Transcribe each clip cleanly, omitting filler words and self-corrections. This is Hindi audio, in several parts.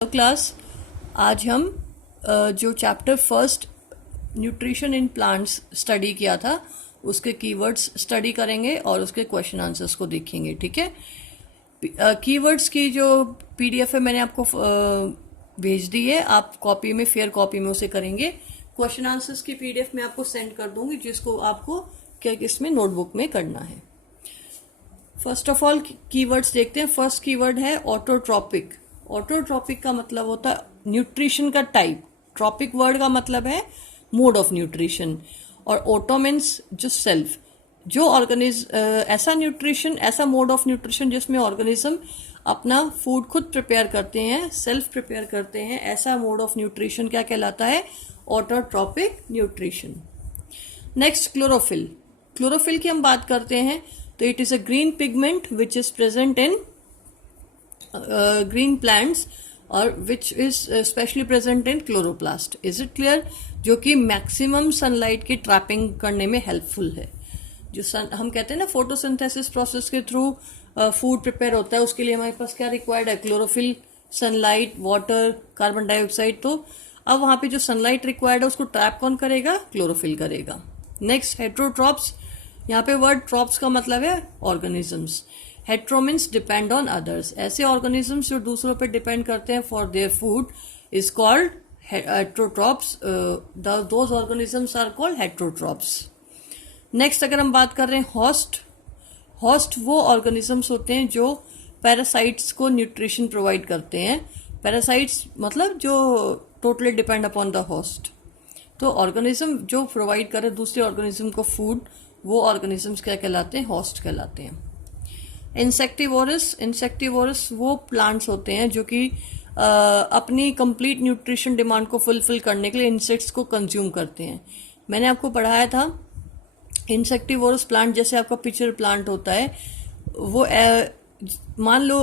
Hello class. आज हम जो chapter first nutrition in plants study किया था उसके कीवर्ड्स स्टडी करेंगे और उसके क्वेश्चन आंसर्स को देखेंगे। ठीक है। कीवर्ड्स की जो पीडीएफ है मैंने आपको भेज दी है, आप कॉपी में फेयर कॉपी में उसे करेंगे। क्वेश्चन आंसर्स की पीडीएफ मैं आपको सेंड कर दूंगी जिसको आपको क्या इसमें नोटबुक में करना है। फर्स्ट ऑफ ऑल कीवर्ड्स देखते हैं। फर्स्ट कीवर्ड है ऑटोट्रॉपिक। ऑटोट्रॉपिक का मतलब होता है न्यूट्रिशन का टाइप। ट्रॉपिक वर्ड का मतलब है मोड ऑफ न्यूट्रिशन, और ऑटो मीन्स जो सेल्फ, जो ऐसा न्यूट्रिशन, ऐसा मोड ऑफ न्यूट्रिशन जिसमें ऑर्गेनिज्म अपना फूड खुद प्रिपेयर करते हैं, सेल्फ प्रिपेयर करते हैं, ऐसा मोड ऑफ न्यूट्रिशन क्या कहलाता है? Autotrophic nutrition. Next chlorophyll. Chlorophyll की हम बात करते हैं तो it is a green pigment which is present in green plants और which is specially present in chloroplast. Is it clear? जो कि मैक्सिमम सनलाइट की ट्रैपिंग करने में हेल्पफुल है। जो हम कहते हैं ना फोटोसिंथेसिस प्रोसेस के थ्रू फूड प्रिपेयर होता है, उसके लिए हमारे पास क्या रिक्वायर्ड है? Chlorophyll, sunlight, water, carbon dioxide. तो अब वहां पे जो सनलाइट रिक्वायर्ड है उसको ट्रैप कौन करेगा? क्लोरोफिल करेगा। Next heterotrophs. यहाँ पे वर्ड ट्रॉप्स का मतलब है organisms. Hetero means depend on others. ऐसे ऑर्गेनिजम्स जो दूसरों पे डिपेंड करते हैं for their food is called heterotrophs. Those organisms are called heterotrophs. Next अगर हम बात कर रहे हैं होस्ट। होस्ट वो ऑर्गेनिजम्स होते हैं जो पैरासाइट्स को न्यूट्रिशन प्रोवाइड करते हैं। पैरासाइट्स मतलब जो totally depend upon the host. तो ऑर्गेनिज्म जो प्रोवाइड करे दूसरे ऑर्गेनिज्म को फूड, वो ऑर्गेनिजम्स क्या कहलाते हैं? होस्ट कहलाते हैं। इंसेक्टिवोरस। इंसेक्टिवोरस वो प्लांट्स होते हैं जो कि अपनी कंप्लीट न्यूट्रिशन डिमांड को फुलफिल करने के लिए इंसेक्ट्स को कंज्यूम करते हैं। मैंने आपको पढ़ाया था इंसेक्टिवोरस प्लांट, जैसे आपका पिचर प्लांट होता है, वो मान लो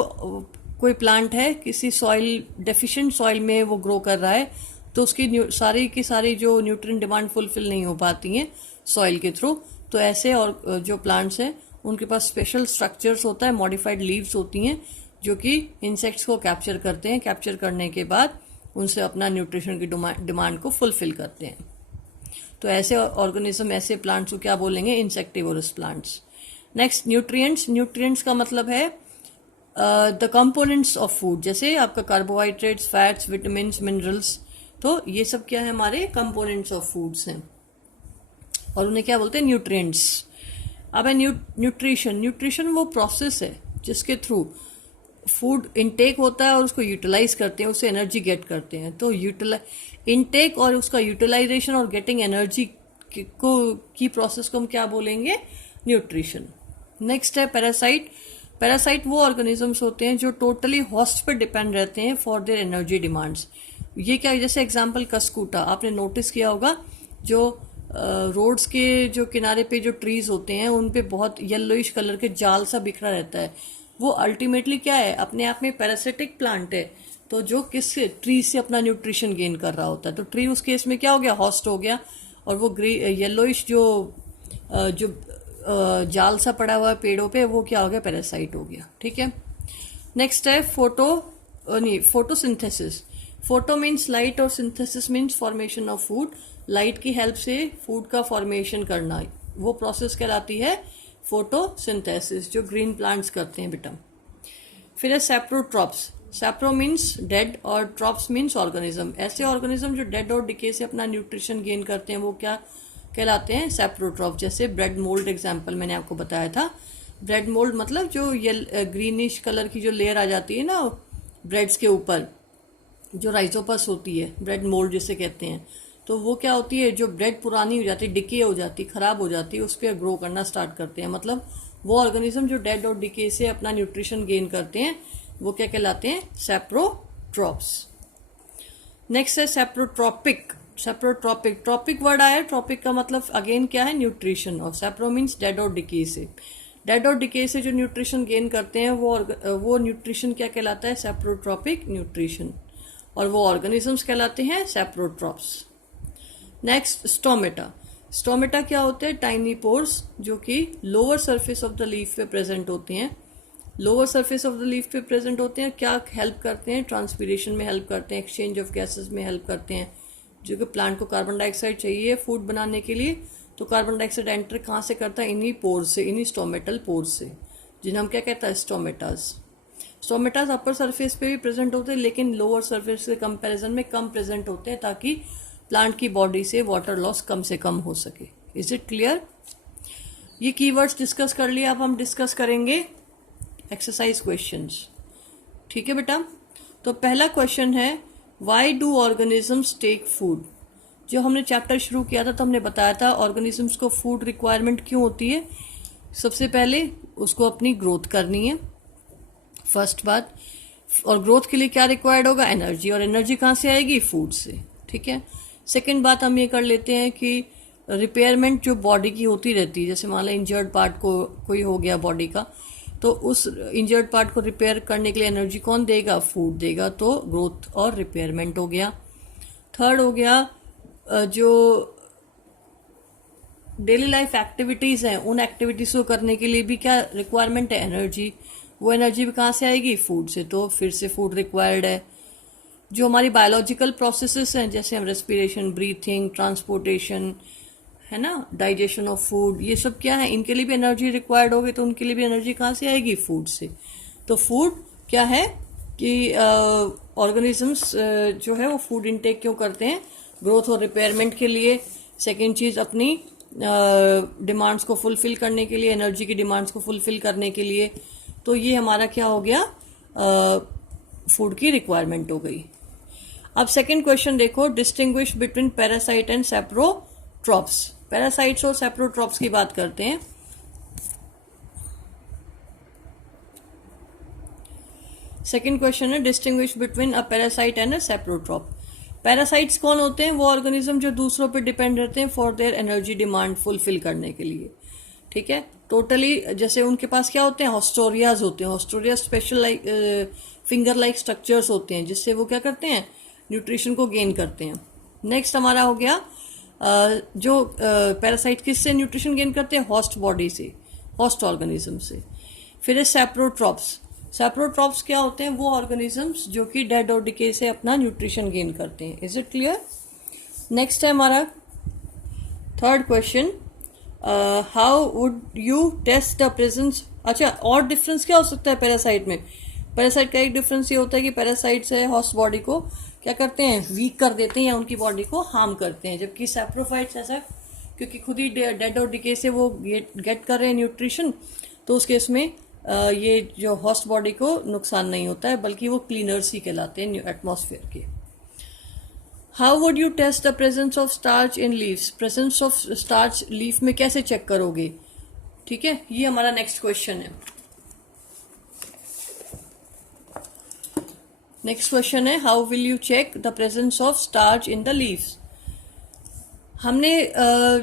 कोई प्लांट है किसी सॉइल, डेफिशिएंट सॉइल में वो ग्रो कर रहा है, तो उसकी सारी की सारी जो न्यूट्रिएंट डिमांड फुलफिल नहीं हो पाती हैं सॉइल के थ्रू। तो ऐसे और जो प्लांट्स हैं उनके पास स्पेशल स्ट्रक्चर्स होता है, मॉडिफाइड लीव्स होती हैं जो कि इंसेक्ट्स को कैप्चर करते हैं। कैप्चर करने के बाद उनसे अपना न्यूट्रिशन की डिमांड को फुलफिल करते हैं। तो ऐसे ऑर्गेनिज्म, ऐसे प्लांट्स को क्या बोलेंगे? Insectivorous plants. Next nutrients. Nutrients का मतलब है द कंपोनेंट्स ऑफ फूड, जैसे आपका कार्बोहाइड्रेट्स, फैट्स, विटामिन, मिनरल्स। तो ये सब क्या है? हमारे कंपोनेंट्स ऑफ फूड्स हैं और उन्हें क्या बोलते हैं? न्यूट्रिएंट्स। अब है न्यूट्रिशन। न्यूट्रिशन वो प्रोसेस है जिसके थ्रू फूड इनटेक होता है और उसको यूटिलाइज करते हैं, उससे एनर्जी गेट करते हैं। तो इनटेक और उसका यूटिलाइजेशन और गेटिंग एनर्जी की प्रोसेस को हम क्या बोलेंगे? न्यूट्रिशन। नेक्स्ट है पैरासाइट। पैरासाइट वो ऑर्गेनिजम्स होते हैं जो टोटली होस्ट पर डिपेंड रहते हैं फॉर देयर एनर्जी डिमांड्स। ये क्या, जैसे एग्जाम्पल कस्कूटा, आपने नोटिस किया होगा जो रोड्स के जो किनारे पे जो ट्रीज होते हैं उन पे बहुत येलोइश कलर के जाल सा बिखरा रहता है। वो अल्टीमेटली क्या है? अपने आप में पैरासिटिक प्लांट है, तो जो किस ट्री से अपना न्यूट्रिशन गेन कर रहा होता है। तो ट्री उस केस में क्या हो गया? होस्ट हो गया। और वो येलोइश जो जाल सा पड़ा हुआ है पेड़ों पे, वो क्या हो गया? पैरासाइट हो गया। ठीक है। नेक्स्ट है फोटोसिंथेसिस। फोटो मीन्स लाइट और synthesis means formation of food. Light की हेल्प से फूड का फॉर्मेशन करना, वो प्रोसेस कहलाती है फोटोसिंथेसिस, जो ग्रीन प्लांट्स करते हैं बेटा। फिर है सेप्रोट्रॉप्स। सेप्रो मीन्स डेड और ट्रॉप्स मीन्स ऑर्गेनिज्म। ऐसे ऑर्गेनिज्म जो डेड और डिके से अपना न्यूट्रिशन गेन करते हैं वो क्या कहलाते हैं? सेप्रोट्रॉप। जैसे ब्रेड मोल्ड एग्जाम्पल मैंने आपको बताया था। ब्रेड मोल्ड मतलब जो ग्रीनिश कलर की जो लेयर आ जाती है ना ब्रेड्स के ऊपर, जो राइजोपस होती है, ब्रेड मोल्ड जिसे कहते हैं। तो वो क्या होती है? जो ब्रेड पुरानी हो जाती है, डिके हो जाती है, खराब हो जाती है, उस पर ग्रो करना स्टार्ट करते हैं। मतलब वो ऑर्गेनिज्म जो डेड और डिके से अपना न्यूट्रिशन गेन करते हैं वो क्या कहलाते हैं? सेप्रोट्रॉप्स। नेक्स्ट है सेप्रोट्रॉपिक। सेप्रोट्रॉपिक, ट्रॉपिक वर्ड आया। ट्रॉपिक का मतलब अगेन क्या है? न्यूट्रिशन। और सेप्रो मीन्स डेड और डिके से। डेड और डिके से जो न्यूट्रिशन गेन करते हैं वो न्यूट्रिशन क्या कहलाता है? Saprotrophic nutrition. और वो ऑर्गेनिजम्स कहलाते हैं सेप्रोट्रॉप्स। Next stomata. स्टोमेटा क्या होते हैं? टाइनी पोर्स जो कि lower surface of the leaf पे प्रेजेंट होते हैं। Lower surface of the leaf पे प्रेजेंट होते हैं, क्या हेल्प करते हैं, ट्रांसपीरेशन में हेल्प करते हैं, एक्सचेंज ऑफ गैसेस में हेल्प करते हैं, जो कि प्लांट को कार्बन डाइऑक्साइड चाहिए फूड बनाने के लिए। तो कार्बन डाइऑक्साइड एंटर कहाँ से करता है, इन्हीं पोर्स से, इन्हीं स्टोमेटल पोर्स से, जिन्हें हम क्या कहता है, स्टोमेटास। स्टोमेटास अपर सरफेस पे भी प्रेजेंट होते हैं, लेकिन लोअर सरफेस के कंपैरिजन में कम प्रेजेंट होते हैं, ताकि प्लांट की बॉडी से वाटर लॉस कम से कम हो सके। Is it clear? ये कीवर्ड्स डिस्कस कर लिया, अब हम डिस्कस करेंगे एक्सरसाइज क्वेश्चंस। ठीक है बेटा? तो पहला क्वेश्चन है, why do organisms take food. जो हमने चैप्टर शुरू किया था तो हमने बताया था ऑर्गेनिजम्स को फूड रिक्वायरमेंट क्यों होती है। सबसे पहले उसको अपनी ग्रोथ करनी है, फर्स्ट बात। और ग्रोथ के लिए क्या रिक्वायर्ड होगा, एनर्जी। और एनर्जी कहाँ से आएगी, फूड से। ठीक है। सेकेंड बात हम ये कर लेते हैं कि रिपेयरमेंट जो बॉडी की होती रहती है, जैसे मान लो इंजर्ड पार्ट को कोई हो गया बॉडी का, तो उस इंजर्ड पार्ट को रिपेयर करने के लिए एनर्जी कौन देगा, फूड देगा। तो ग्रोथ और रिपेयरमेंट हो गया। थर्ड हो गया जो डेली लाइफ एक्टिविटीज़ हैं, उन एक्टिविटीज़ को करने के लिए भी क्या रिक्वायरमेंट है, एनर्जी। वो एनर्जी भी कहाँ से आएगी, फूड से। तो फिर से फूड रिक्वायर्ड है। जो हमारी बायोलॉजिकल प्रोसेसेस हैं, जैसे हम रेस्पिरेशन, ब्रीथिंग, ट्रांसपोर्टेशन, है ना, डाइजेशन ऑफ फूड, ये सब क्या है, इनके लिए भी एनर्जी रिक्वायर्ड होगी। तो उनके लिए भी एनर्जी कहाँ से आएगी, फूड से। तो फूड क्या है कि ऑर्गेनिजम्स जो है वो फूड इनटेक क्यों करते हैं, ग्रोथ और रिपेयरमेंट के लिए। सेकेंड चीज़ अपनी डिमांड्स को फुलफिल करने के लिए, एनर्जी की डिमांड्स को फुलफिल करने के लिए। तो ये हमारा क्या हो गया, फूड की रिक्वायरमेंट हो गई। अब सेकंड क्वेश्चन देखो, distinguish between parasite and saprotrophs. Parasites और सेप्रोट्रॉप्स की बात करते हैं। सेकंड क्वेश्चन है, distinguish between a parasite and a saprotroph. Parasites कौन होते हैं, वो ऑर्गेनिज्म जो दूसरों पर डिपेंड रहते हैं for their energy demand fulfil करने के लिए। ठीक है। टोटली जैसे उनके पास क्या होते हैं, हॉस्टोरियाज होते हैं। Haustoria special like finger like structures होते हैं, जिससे वो क्या करते हैं, न्यूट्रिशन को गेन करते हैं। नेक्स्ट हमारा हो गया जो पैरासाइट किससे न्यूट्रिशन गेन करते हैं, होस्ट बॉडी से, होस्ट ऑर्गेनिज्म से। फिर है सेप्रोट्रॉप्स। सेप्रोट्रॉप्स क्या होते हैं, वो ऑर्गेनिजम्स जो कि डेड और डिके से अपना न्यूट्रिशन गेन करते हैं। Is it clear? नेक्स्ट है हमारा third question, how would you test the presence. अच्छा, और डिफरेंस क्या हो सकता है पैरासाइट में। पैरासाइट का एक डिफरेंस ये होता है कि पैरासाइट से होस्ट बॉडी को क्या करते हैं, वीक कर देते हैं या उनकी बॉडी को हार्म करते हैं। जबकि सेप्रोफाइट्स ऐसा, क्योंकि खुद ही डेड और डिके से वो गेट कर रहे हैं न्यूट्रिशन, तो उस केस में ये जो होस्ट बॉडी को नुकसान नहीं होता है, बल्कि वो क्लीनर्स ही कहलाते हैं एटमॉस्फेयर के। How would you test the presence of starch in leaves. Presence of starch leaf में कैसे चेक करोगे। ठीक है, ये हमारा नेक्स्ट क्वेश्चन है। नेक्स्ट क्वेश्चन है, how will you check the presence of starch in the leaves. हमने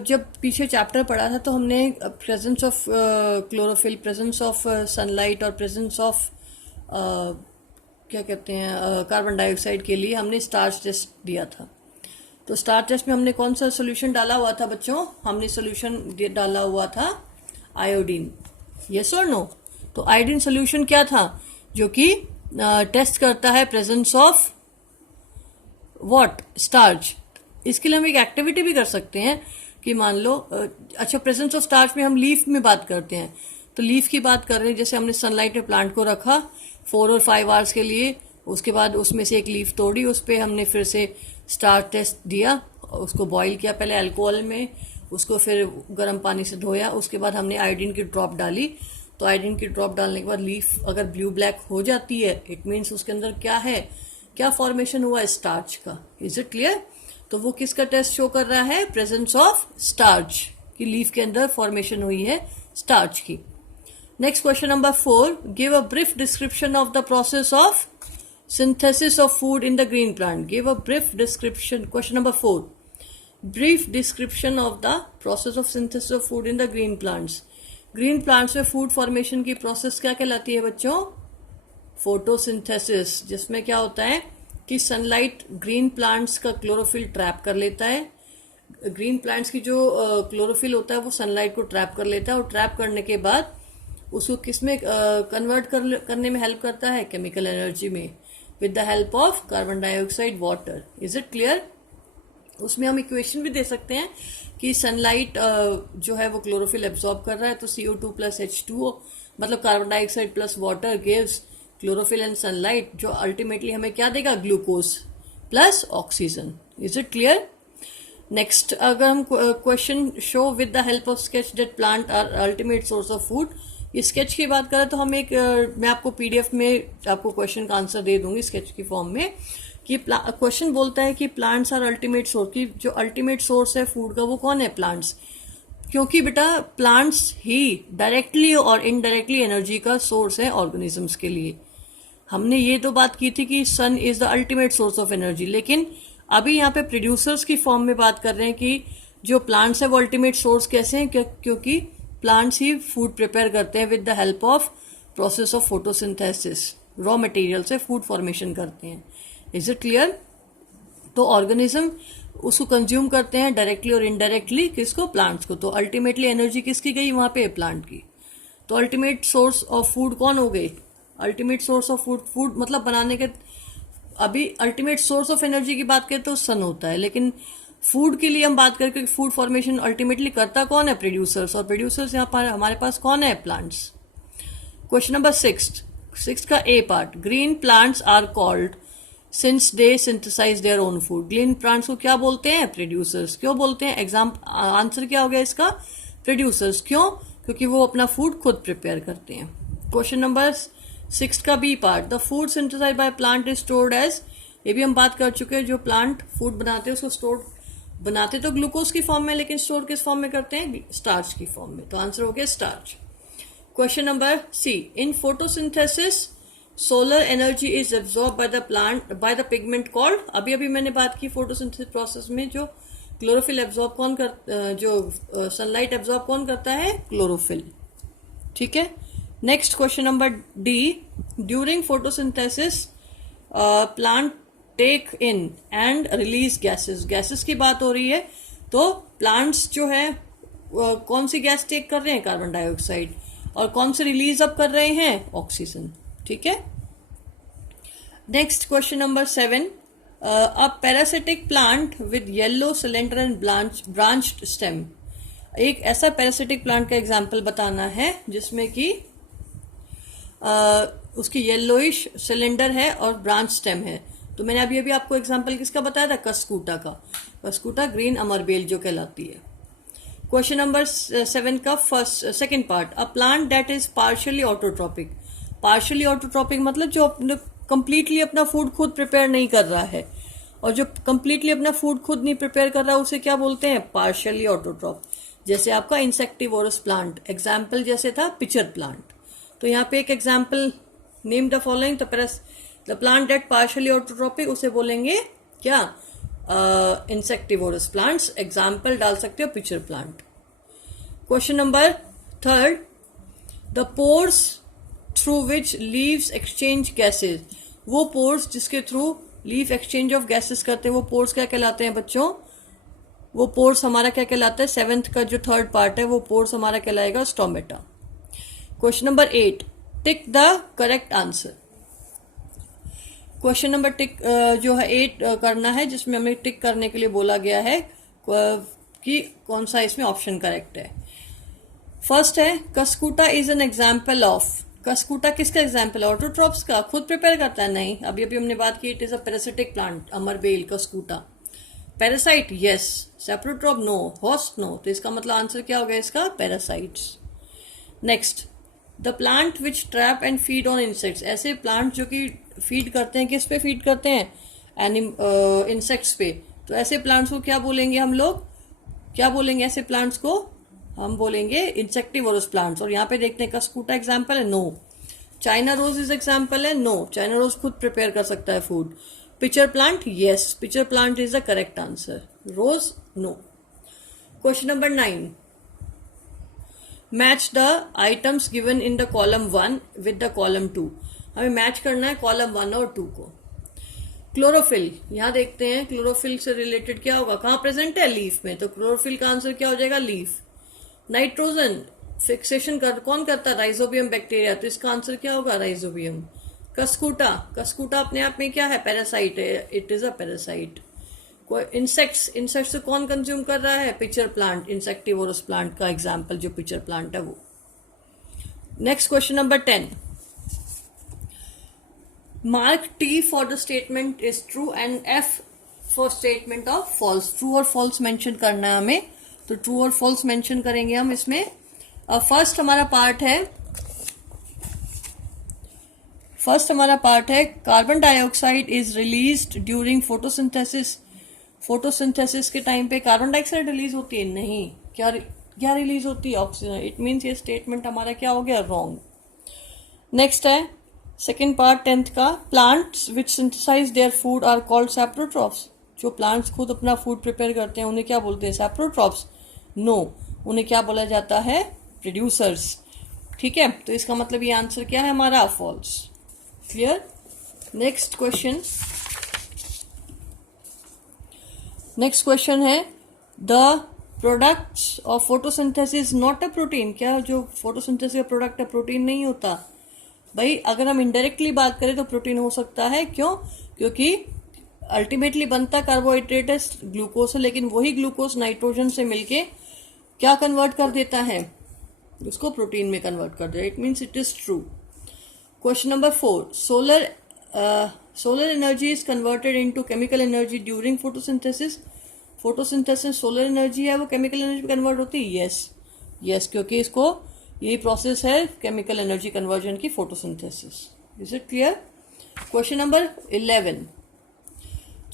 जब पीछे चैप्टर पढ़ा था तो हमने presence of chlorophyll, presence of sunlight और प्रेजेंस ऑफ क्या कहते हैं कार्बन डाइऑक्साइड के लिए हमने स्टार्च टेस्ट दिया था। तो स्टार्च टेस्ट में हमने कौन सा सोल्यूशन डाला हुआ था बच्चों, हमने सोल्यूशन डाला हुआ था आयोडीन। यस और नो? तो आयोडीन सोल्यूशन क्या था, जो कि टेस्ट करता है प्रेजेंस ऑफ व्हाट, स्टार्च। इसके लिए हम एक एक्टिविटी भी कर सकते हैं कि मान लो अच्छा, प्रेजेंस ऑफ स्टार्च में हम लीफ में बात करते हैं, तो लीफ की बात कर रहे हैं। जैसे हमने सनलाइट में प्लांट को रखा 4 और 5 आवर्स के लिए, उसके बाद उसमें से एक लीफ तोड़ी, उस पर हमने फिर से स्टार्च टेस्ट दिया, उसको बॉईल किया पहले अल्कोहल में, उसको फिर गर्म पानी से धोया, उसके बाद हमने आयोडीन की ड्रॉप डाली। तो आयोडीन की ड्रॉप डालने के बाद लीफ अगर ब्लू ब्लैक हो जाती है, इट मीन्स उसके अंदर क्या है, क्या फॉर्मेशन हुआ है, स्टार्च का। Is it clear? तो वो किसका टेस्ट शो कर रहा है, प्रेजेंस ऑफ स्टार्च की, लीफ के अंदर फॉर्मेशन हुई है स्टार्च की। Next question number 4, give a brief description of the process of synthesis of food in the green plant. Give a brief description, question number 4, brief description of the process of synthesis of food in the green plants. Green plants में फूड फॉर्मेशन की प्रोसेस क्या कहलाती है बच्चों, फोटोसिंथेसिस, जिसमें क्या होता है कि सनलाइट ग्रीन प्लांट्स का क्लोरोफिल ट्रैप कर लेता है। ग्रीन प्लांट्स की जो क्लोरोफिल होता है वो सनलाइट को ट्रैप कर लेता है, और ट्रैप करने के बाद उसको किस में कन्वर्ट करने में हेल्प करता है? केमिकल एनर्जी में, with the help of carbon dioxide, water. Is it clear? उसमें हम इक्वेशन भी दे सकते हैं कि सनलाइट जो है वो क्लोरोफिल एब्जॉर्ब कर रहा है, तो CO2 प्लस H2O मतलब carbon dioxide plus water gives chlorophyll and sunlight, जो अल्टीमेटली हमें क्या देगा? Glucose plus oxygen. Is it clear? Next, अगर हम question show with the help of sketch that plant are ultimate source of food, ये स्केच की बात करें तो हम एक मैं आपको PDF में आपको क्वेश्चन का आंसर दे दूंगी स्केच की फॉर्म में, कि क्वेश्चन बोलता है कि प्लांट्स आर अल्टीमेट सोर्स, की जो अल्टीमेट सोर्स है फूड का वो कौन है? प्लांट्स। क्योंकि बेटा प्लांट्स ही डायरेक्टली और इनडायरेक्टली एनर्जी का सोर्स है ऑर्गेनिजम्स के लिए। हमने ये तो बात की थी कि sun is the ultimate source of energy, लेकिन अभी यहाँ पे प्रोड्यूसर्स की फॉर्म में बात कर रहे हैं कि जो प्लांट्स है वो अल्टीमेट सोर्स कैसे हैं? क्योंकि प्लांट्स ही फूड प्रिपेयर करते हैं with the help of process of photosynthesis, raw material से फूड फॉर्मेशन करते हैं। Is it clear? तो ऑर्गेनिज्म उसको कंज्यूम करते हैं डायरेक्टली और इनडायरेक्टली, किसको? प्लांट्स को। तो अल्टीमेटली एनर्जी किसकी गई वहां पे? प्लांट की। तो अल्टीमेट सोर्स ऑफ फूड कौन हो गए? अल्टीमेट सोर्स ऑफ फूड मतलब बनाने के, अभी अल्टीमेट सोर्स ऑफ एनर्जी की बात करें तो सन होता है, लेकिन फूड के लिए हम बात करके फूड फॉर्मेशन अल्टीमेटली करता कौन है? प्रोड्यूसर्स। और प्रोड्यूसर्स यहाँ पर हमारे पास कौन है? प्लांट्स। क्वेश्चन नंबर 6 का A part, green plants are called since they synthesize their own food. Green plants को क्या बोलते हैं? प्रोड्यूसर्स। क्यों बोलते हैं? आंसर क्या हो गया इसका? प्रोड्यूसर्स। क्यों? क्योंकि वो अपना फूड खुद प्रिपेयर करते हैं। क्वेश्चन नंबर 6 का B part, the food synthesized by plant is stored as, ये भी हम बात कर चुके हैं, जो प्लांट फूड बनाते हैं उसको स्टोर बनाते तो ग्लूकोज की फॉर्म में, लेकिन स्टोर किस फॉर्म में करते हैं? स्टार्च की फॉर्म में। तो आंसर हो गया starch. Question number C, in photosynthesis solar energy is absorb by the plant by the pigment called, अभी अभी मैंने बात की फोटोसिंथेसिस प्रोसेस में जो क्लोरोफिल एब्जॉर्ब कौन कर, जो सनलाइट एब्जॉर्ब कौन करता है? क्लोरोफिल। ठीक है। Next question number D, during photosynthesis plant take in and release gases. Gases की बात हो रही है, तो प्लांट्स जो है कौन सी गैस टेक कर रहे हैं? Carbon dioxide. और कौन से रिलीज अप कर रहे हैं? ऑक्सीजन। ठीक है। Next question number 7, a parasitic plant with yellow cylinder and branched stem. एक ऐसा पैरासिटिक प्लांट का एग्जाम्पल बताना है जिसमें कि उसकी येलोइश सिलेंडर है और ब्रांच स्टेम है। तो मैंने अभी अभी आपको एग्जाम्पल किसका बताया था? कस्कूटा का। कस्कूटा ग्रीन अमरबेल जो कहलाती है। क्वेश्चन नंबर 7 का second part, a plant that is partially autotrophic. Partially autotrophic मतलब जो कंप्लीटली अपना फूड खुद प्रिपेयर नहीं कर रहा है, और जो कंप्लीटली अपना फूड खुद नहीं प्रिपेयर कर रहा है उसे क्या बोलते हैं? Partially autotroph. जैसे आपका इंसेक्टिवोरस प्लांट, एग्जाम्पल जैसे था पिचर प्लांट। तो यहाँ पे एक example, name the following, the plant that partially autotrophic, उसे बोलेंगे क्या? Insectivorous plants. एग्जाम्पल डाल सकते हो pitcher plant. Question number 3, the pores through which leaves exchange gases. वो पोर्स जिसके through leaf exchange of gases करते हैं वो पोर्स क्या कहलाते हैं बच्चों? वो पोर्स हमारा क्या कहलाता है? 7th का जो 3rd पार्ट है वो पोर्स हमारा कहलाएगा stomata. Question number 8, tick the correct answer. Question number जो है 8 करना है, जिसमें हमें टिक करने के लिए बोला गया है कि कौन सा इसमें ऑप्शन करेक्ट है। फर्स्ट है, कस्कूटा इज एन एग्जाम्पल ऑफ। कस्कूटा किसका एग्जाम्पल है? ऑटोट्रॉप्स का। खुद प्रिपेयर करता है? नहीं। अभी अभी हमने बात की, it is a parasitic plant, अमरबेल, Cuscuta. Parasite yes, saprotroph no, host no. तो इसका मतलब आंसर क्या हो गया इसका? Parasites. Next, the plant which trap and feed on insects. ऐसे प्लांट जो कि फीड करते हैं, किस पे फीड करते हैं? इंसेक्ट्स पे। तो ऐसे प्लांट्स को क्या बोलेंगे हम लोग? क्या बोलेंगे ऐसे प्लांट्स को? हम बोलेंगे इंसेक्टिवोरस प्लांट्स। और यहाँ पे देखते हैं कस्कूटा एग्जाम्पल है? No. China rose is example है? नो। चाइना रोज खुद प्रिपेयर कर सकता है food. Pitcher plant yes, pitcher plant is the correct answer. Rose no. Question number 9, match the items given in the column 1 with the column 2। हमें मैच करना है कॉलम 1 और 2 को। क्लोरोफिल, यहां देखते हैं क्लोरोफिल से रिलेटेड क्या होगा, कहां प्रेजेंट है? लीफ में। तो क्लोरोफिल का आंसर क्या हो जाएगा? लीफ। नाइट्रोजन फिक्सेशन कौन करता है? Rhizobium bacteria. तो इसका आंसर क्या होगा? राइजोबियम। कस्कूटा, कस्कूटा अपने आप में क्या है? पैरासाइट है, इट इज अ पैरासाइट। कोई इंसेक्ट्स, इंसेक्ट्स कौन कंज्यूम कर रहा है? पिचर प्लांट, इंसेक्टिवोरस प्लांट का एग्जाम्पल जो पिचर प्लांट है वो। Next question number 10, mark T for the statement is true and F for statement of false. True और फॉल्स मेंशन करना है हमें, तो ट्रू और फॉल्स मेंशन करेंगे हम इसमें। फर्स्ट हमारा पार्ट है carbon dioxide is released during photosynthesis. Photosynthesis के टाइम पे कार्बन डाइऑक्साइड रिलीज होती है? नहीं। क्या रिलीज होती है? ऑक्सीजन। इट मीन्स ये स्टेटमेंट हमारा क्या हो गया? रॉन्ग। नेक्स्ट है सेकेंड पार्ट 10th का, plants which synthesize their food are called saprotrophs. जो प्लांट्स खुद अपना फूड प्रिपेयर करते हैं उन्हें क्या बोलते हैं? सैप्रोट्रॉप्स। नो, उन्हें क्या बोला जाता है? प्रोड्यूसर्स। ठीक है, तो इसका मतलब ये आंसर क्या है हमारा? फॉल्स। क्लियर। नेक्स्ट क्वेश्चन है the products of photosynthesis not a protein. क्या जो फोटोसिंथेसिस का प्रोडक्ट है प्रोटीन नहीं होता? भाई अगर हम इनडायरेक्टली बात करें तो प्रोटीन हो सकता है। क्यों? क्योंकि अल्टीमेटली बनता कार्बोहाइड्रेट है, ग्लूकोज है, लेकिन वही ग्लूकोज नाइट्रोजन से मिलके क्या कन्वर्ट कर देता है? उसको प्रोटीन में कन्वर्ट कर देता है। It means it is true. Question number 4, solar energy is converted into chemical energy during photosynthesis. Photosynthesis solar energy है, वो केमिकल एनर्जी में कन्वर्ट होती है? यस, क्योंकि इसको यही प्रोसेस है केमिकल एनर्जी कन्वर्जन की, photosynthesis. Is it clear? Question number 11,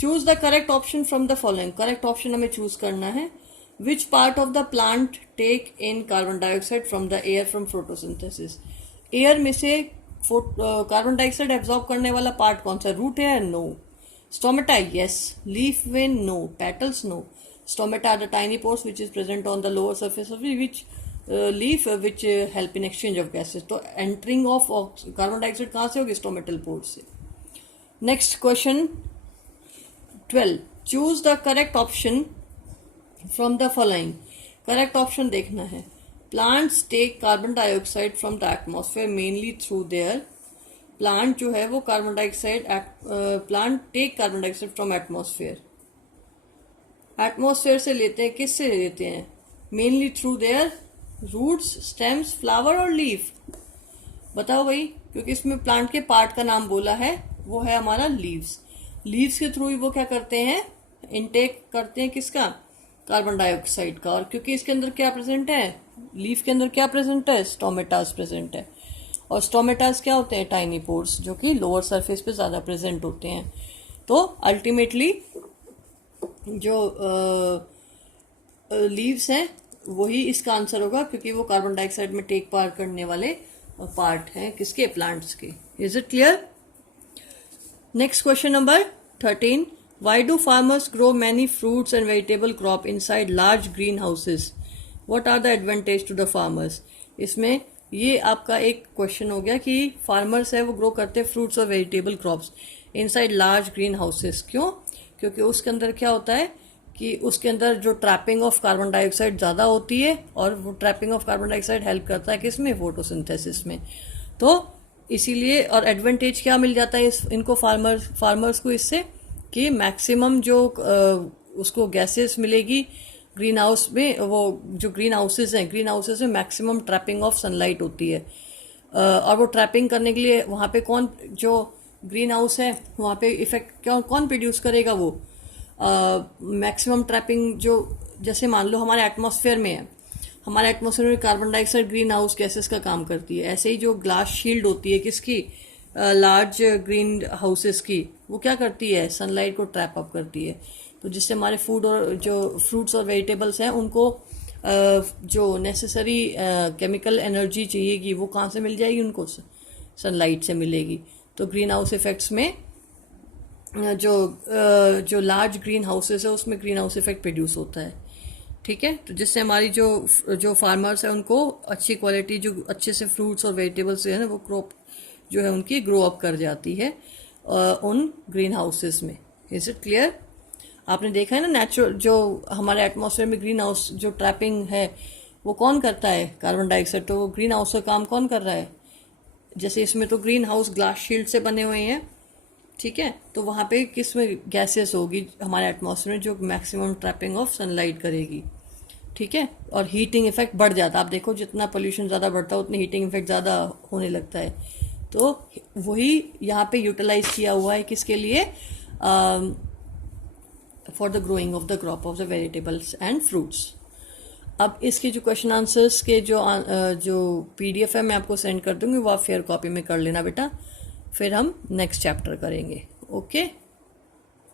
choose the correct option from the following. Correct option हमें चूज करना है। Which part of the plant take in carbon dioxide from the air from photosynthesis. Air में से कार्बन डाइऑक्साइड एब्जॉर्ब करने वाला पार्ट कौन सा? रूट है? No. Stomata? Yes. Leaf vein? No. Petals? No. Stomata are the tiny pores which is present on the lower surface of which leaf which help in exchange of gases. तो एंटरिंग ऑफ कार्बन डाइऑक्साइड कहां से होगी? स्टोमेटल पोर्स से। Next question 12, choose the correct option from the following. Correct option देखना है। Plants take carbon dioxide from the atmosphere mainly through their. Plant जो है वो carbon dioxide, plant take carbon dioxide from atmosphere. Atmosphere से लेते हैं, किससे लेते हैं? Mainly through their roots, stems, flower और लीफ। बताओ भाई, क्योंकि इसमें प्लांट के पार्ट का नाम बोला है, वो है हमारा लीव्स। लीव्स के थ्रू ही वो क्या करते हैं? इनटेक करते हैं किसका? कार्बन डाइऑक्साइड का। और क्योंकि इसके अंदर क्या प्रेजेंट है? लीफ के अंदर क्या प्रेजेंट है? स्टोमेटास प्रेजेंट है। और स्टोमेटास क्या होते हैं? टाइनी पोर्स, जो कि लोअर सरफेस पे ज्यादा प्रेजेंट होते हैं। तो अल्टीमेटली जो लीव्स हैं वही इसका आंसर होगा, क्योंकि वो कार्बन डाइऑक्साइड में टेक पार करने वाले पार्ट हैं किसके? प्लांट्स के। Is it clear? Next question number 13, why do farmers grow many fruits and vegetable crop inside large green houses? What are the advantage to the farmers? इसमें ये आपका एक क्वेश्चन हो गया कि फार्मर्स है वो ग्रो करते हैं फ्रूट्स और vegetable crops inside large green houses. क्यों? क्योंकि उसके अंदर क्या होता है कि उसके अंदर जो ट्रैपिंग ऑफ कार्बन डाइऑक्साइड ज़्यादा होती है, और वो trapping of carbon dioxide help करता है किसमें? फोटोसिंथेसिस में। तो इसीलिए, और एडवांटेज क्या मिल जाता है इनको फार्मर्स को इससे, कि मैक्सिमम जो उसको गैसेस मिलेगी ग्रीन हाउस में। वो जो ग्रीन हाउसेज हैं, ग्रीन हाउसेज में मैक्सिमम ट्रैपिंग ऑफ सनलाइट होती है। और वो ट्रैपिंग करने के लिए वहाँ पे कौन, जो ग्रीन हाउस है वहाँ पे इफेक्ट कौन प्रोड्यूस करेगा? वो मैक्सिमम ट्रैपिंग जो, जैसे मान लो हमारे एटमॉस्फेयर में है, हमारे एटमॉस्फेयर में carbon dioxide green house gases का काम करती है। ऐसे ही जो ग्लास शील्ड होती है किसकी? लार्ज ग्रीन हाउसेस की, वो क्या करती है? सनलाइट को ट्रैप अप करती है। तो जिससे हमारे फूड और जो फ्रूट्स और वेजिटेबल्स हैं उनको जो नेसेसरी केमिकल एनर्जी चाहिएगी वो कहाँ से मिल जाएगी? उनको सनलाइट से मिलेगी। तो ग्रीन हाउस इफेक्ट्स में जो लार्ज ग्रीन हाउसेस है उसमें ग्रीन हाउस इफेक्ट प्रोड्यूस होता है। ठीक है, तो जिससे हमारी जो फार्मर्स है उनको अच्छी क्वालिटी, जो अच्छे से फ्रूट्स और वेजिटेबल्स है ना, वो क्रॉप जो है उनकी ग्रो अप कर जाती है उन ग्रीन हाउसेस में। Is it clear? आपने देखा है ना, नेचुरल जो हमारे एटमॉस्फेयर में ग्रीन हाउस जो ट्रैपिंग है वो कौन करता है कार्बन डाइऑक्साइड, तो वो ग्रीन हाउस का काम कौन कर रहा है। जैसे इसमें तो ग्रीन हाउस ग्लास शील्ड से बने हुए हैं, ठीक है, तो वहाँ पे किस में गैसेस होगी हमारे एटमॉस्फेयर में जो मैक्सिमम ट्रैपिंग ऑफ सनलाइट करेगी, ठीक है, और हीटिंग इफेक्ट बढ़ जाता है। आप देखो जितना पोल्यूशन ज़्यादा बढ़ता है उतनी हीटिंग इफेक्ट ज़्यादा होने लगता है। तो वही यहाँ पे यूटिलाइज किया हुआ है किसके लिए, for the growing of the crop of the vegetables and fruits. अब इसके जो क्वेश्चन आंसर्स के जो PDF है मैं आपको सेंड कर दूंगी, वो आप फेयर कॉपी में कर लेना बेटा, फिर हम नेक्स्ट चैप्टर करेंगे। ओके।